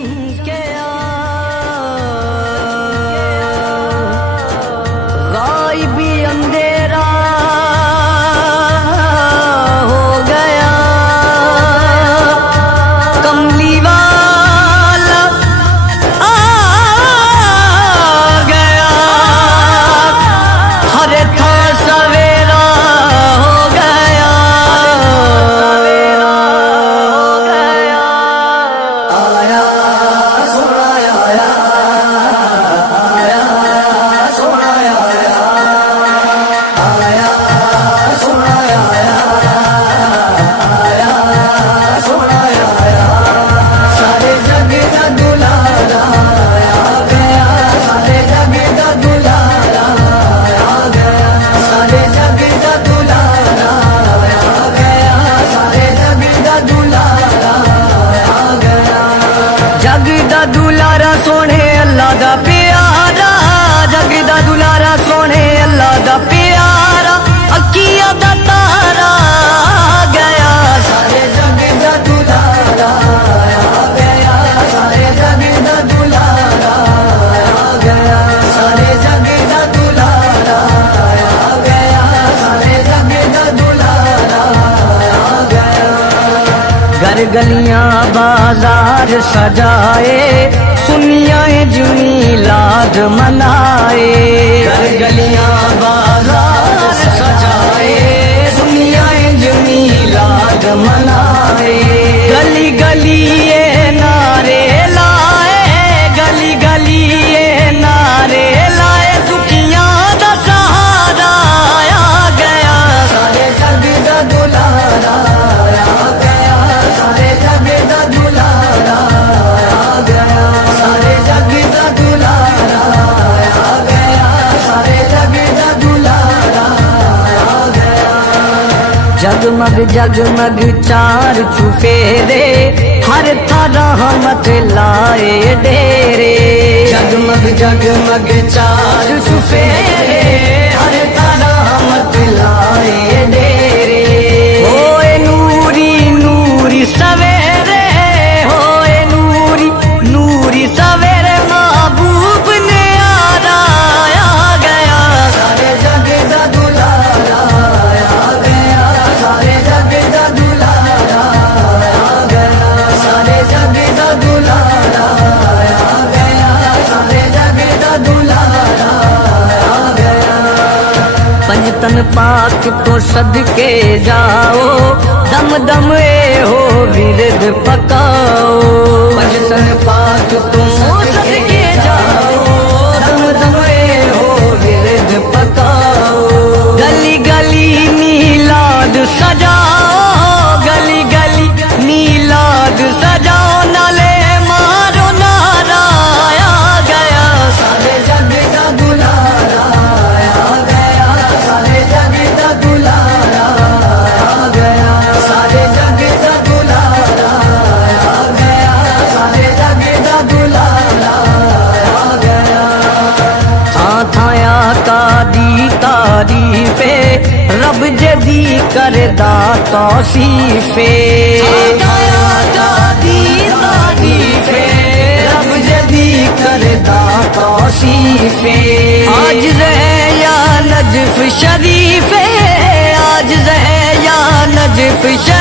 چمکے غائبی اندھیرا ہو گیا کملی والا آ گیا ہر تھا سویرا ہو گیا آیا سونا آیا آیا سونا آیا آیا سونا آیا آیا سونا آیا سارے جگ دا دلارا آ گیا سارے جگ دا دلارا آ گیا سارے جگ دا دلارا آ گیا سارے جگ دا دلارا آ گیا جگ دا دلارا سونے اللہ دا پیارا جگ دا دلارا سونے اللہ دا پیارا اکیا دا تارا آ گیا سارے جگ دا دلارا آ گیا سارے جگ دا دلارا آ گیا سارے جگ دا دلارا آ گیا سارے جگ دا دلارا آ گیا گھر گلیاں بازار سجائے سنیا جمیلاد منائے گھر گلیاں بازار سجائے سنیا جمیلاد منائے گلی گلی یہ نعرے لائے گلی گلی یہ نعرے لائے دکھیاں دا سہارا آ گیا سارے جگ دا دلارا آ گیا سارے جگ دا دلارا آ گیا سارے جگ دا دلارا آ گیا سارے جگ دا دلارا آ گیا جگمگ جگمگ چار چفیرے ہر تھا رحمت لائے ڈیرے جگمگ جگمگ چار چفیرے ہر تھا رحمت لائے ڈیرے ہوئے نوری نوری سویرے ہوئے نوری نوری سویرے محبوب نے آ گیا سارے جگ دا دلارا آ گیا سارے جگ دا دلارا آ گیا سارے جگ دا دلارا آ گیا سارے جگ دا دلارا آ گیا پنجتن پاک تو صدقے جاؤ دم دم اے ہو ورد پکاؤ پنجتن پاک تو صدقے جاؤ دم دم اے ہو ورد پکاؤ گلی گلی میلاد سجاؤ گلی گلی میلاد سجاؤ نالے مارو نعرہ آ گیا سارے جگ دا دلارا آ گیا سارے جگ دا دلارا آ گیا سارے جگ دا دلارا آ گیا سارے جگ دا دلارا آ گیا تھاں تھاں آقا دی تعریفے رب جدی کردہ توصیفے آقا دی تعریفے رب جدی کردہ توصیفے آج رہے یا نجف شریفے آج رہے یا نجف شریفے